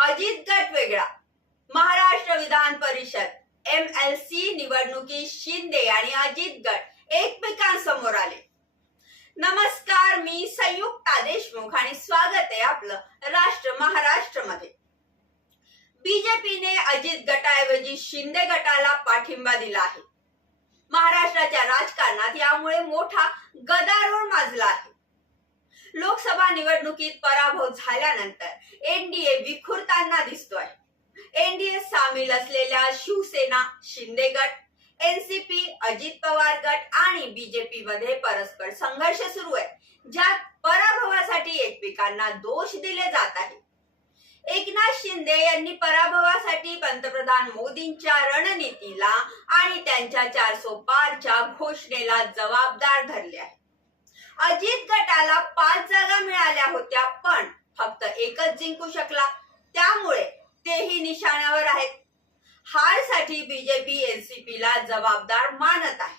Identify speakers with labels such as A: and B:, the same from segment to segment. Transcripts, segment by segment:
A: अजित गट वेगळा. Maharashtra Vidhan Parishad M L C निवडणुकीत शिंदे आणि अजित गट एकमेकांसमोर आले. नमस्कार मी संयुक्ता देशमुख आणि स्वागत आहे आपलं राष्ट्र महाराष्ट्रमध्ये बीजेपीने अजित गटाऐवजी शिंदे गटाला पाठिंबा दिला आहे. महाराष्ट्राच्या राजकारणात यामुळे मोठा गदारोळ माजला आहे. लोकसभा निवडणुकीत पराभव झाल्यानंतर एनडीए विखुरताना दिसतोय. एनडीए सामील असलेल्या शिवसेना शिंदे गट एनसीपी अजित पवार गट आणि बीजेपी मध्ये परस्पर संघर्ष सुरू आहे ज्यात पराभवासाठी एकमेकांना दोष दिले जात आहे एकनाथ शिंदे यांनी पराभवासाठी पंतप्रधान मोदींच्या रणनीतीला आणि त्यांच्या चारसो पारच्या घोषणेला जबाबदार धरले आहे. अजित गटाला पाच जागा मिळाल्या होत्या पण फक्त एकच जिंकू शकला. त्यामुळे तेही निशाण्यावर आहेत. हारसाठी बीजेपी एनसीपी ला जबाबदार मानत आहे.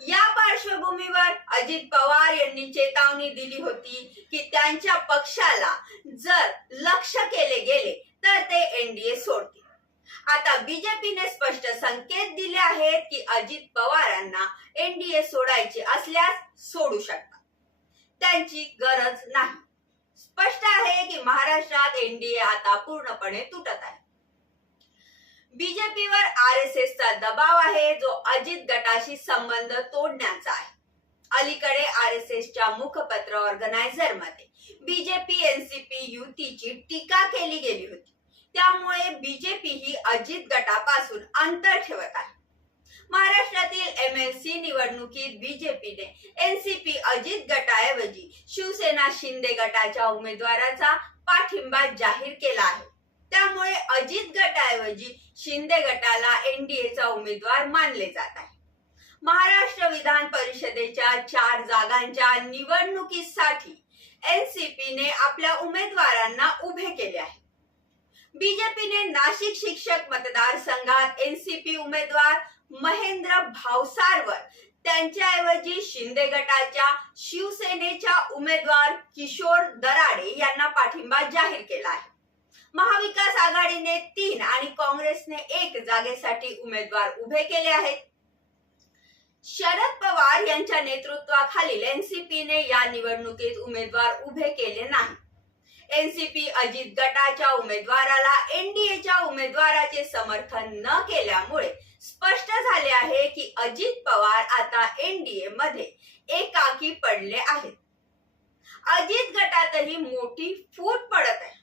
A: या पार्श्वभूमीवर अजित पवार यांनी चेतावणी दिली होती की त्यांच्या पक्षाला जर लक्ष केले गेले तर ते एनडीए सोडतील. आता बीजेपीने स्पष्ट संकेत दिले आहेत की अजित पवारांना एनडीए सोडायचे असल्यास सोडू शकतात. त्यांची गरज नाही. स्पष्ट आहे की महाराष्ट्रात एनडीए आता पूर्णपणे तुटत आहे. बीजेपीवर आर एस एसचा दबाव आहे जो अजित गटाशी संबंध तोडण्याचा आहे. अलीकडे आर एस एसच्या मुखपत्र ऑर्गनायझरमध्ये बीजेपी एनसीपी युतीची टीका केली गेली होती. त्यामुळे बीजेपी ही अजित गटापासून अंतर ठेवत आहे. महाराष्ट्रातील सी निवडणुकीत बीजेपीने एनसीपी अजित गटाऐवजी शिवसेना शिंदे गटाच्या उमेदवाराचा पाठिंबा जाहीर केला आहे. त्यामुळे अजित गटाऐवजी शिंदे गटाला एनडीएचा उमेदवार मानले जात आहे. महाराष्ट्र विधान परिषदेच्या चार जागांच्या निवडणुकीसाठी एनसीपीने आपल्या उमेदवारांना उभे केले आहे. बीजेपीने नाशिक शिक्षक मतदारसंघात एनसीपी उमेदवार महेंद्र भावसारवर. त्यांच्याऐवजी शिंदे गटाच्या शिवसेनेच्या उमेदवार किशोर दराडे यांना पाठिंबा जाहीर केला आहे. महाविकास आघाडीने तीन आणि काँग्रेसने एक जागेसाठी उमेदवार उभे केले आहेत. शरद पवार यांच्या नेतृत्वाखालील एनसीपीने या निवडणुकीत उमेदवार उभे केले नाही. एनसीपी अजित गटाच्या उमेदवाराला एनडीएच्या उमेदवाराचे समर्थन न केल्यामुळे स्पष्ट झाले आहे की अजित पवार आता एनडीए मध्ये एकाकी पडले आहेत. अजित गटातही मोठी फूट पडत आहे.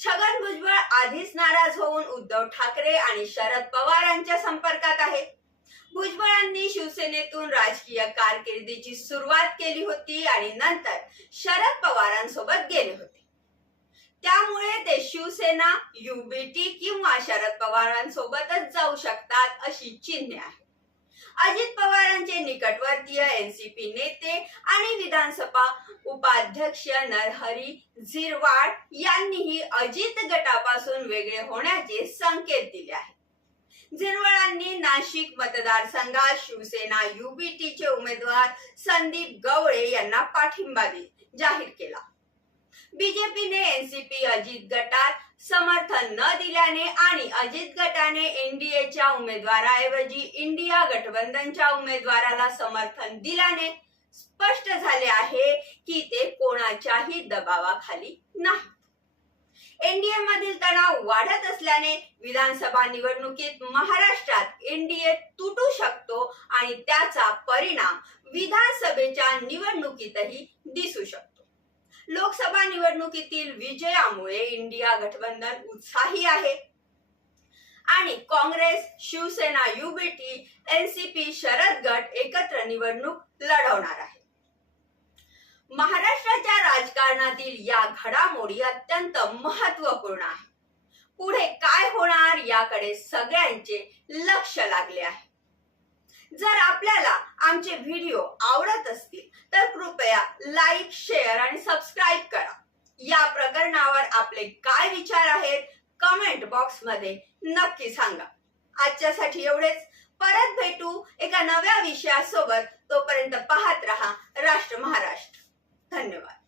A: छगन भुजबळ आधीच नाराज होऊन उद्धव ठाकरे आणि शरद पवारांच्या संपर्कात आहेत भुजबळांनी शिवसेनेतून राजकीय कारकिर्दीची सुरुवात केली होती आणि नंतर शरद पवारांसोबत गेले होते. त्यामुळे ते शिवसेना युबीटी किंवा शरद पवारांसोबतच जाऊ शकतात अशी चिन्हे आहेत. अजित पवारांचे निकटवर्तीय एनसीपी नेते आणि विधानसभा उपाध्यक्ष नरहरी झिरवाड यांनीही अजित गटापासून वेगळे होण्याचे संकेत दिले आहेत. झिरवाळांनी नाशिक मतदारसंघात शिवसेना युबीटीचे उमेदवार संदीप गवळे यांना पाठिंबा जाहीर केला. बीजेपीने एनसीपी अजित गटात समर्थन न दिल्याने आणि अजित गटाने एनडीएच्या उमेदवाराऐवजी इंडिया गठबंधनच्या उमेदवाराला समर्थन दिल्याने स्पष्ट झाले आहे की ते कोणाच्याही दबावाखाली नाही एनडीए मधील तणाव वाढत असल्याने विधानसभा निवडणुकीत महाराष्ट्रात एनडीए तुटू शकतो आणि त्याचा परिणाम विधानसभेच्या निवडणुकीतही दिसू शकतो. लोकसभा निवडणुकीतील विजयामुळे इंडिया गठबंधन उत्साही आहे. आणि Congress Shivsena UBT NCP Sharad गट एकत्र निवडणूक लढवणार आहे. महाराष्ट्राच्या राजकारणातील या घडामोडी अत्यंत महत्त्वपूर्ण आहे. पुढे काय होणार याकडे सगळ्यांचे लक्ष लागले आहे. जर आपल्याला आमचे व्हिडिओ आवडत असतील तर कृपया लाईक शेअर आणि सबस्क्राईब करा. या प्रकरणावर आपले काय विचार आहेत कमेंट बॉक्समध्ये नक्की सांगा. आजच्यासाठी एवढेच. परत भेटू एका नव्या विषयासोबत. तोपर्यंत पाहत रहा राष्ट्र महाराष्ट्र. धन्यवाद.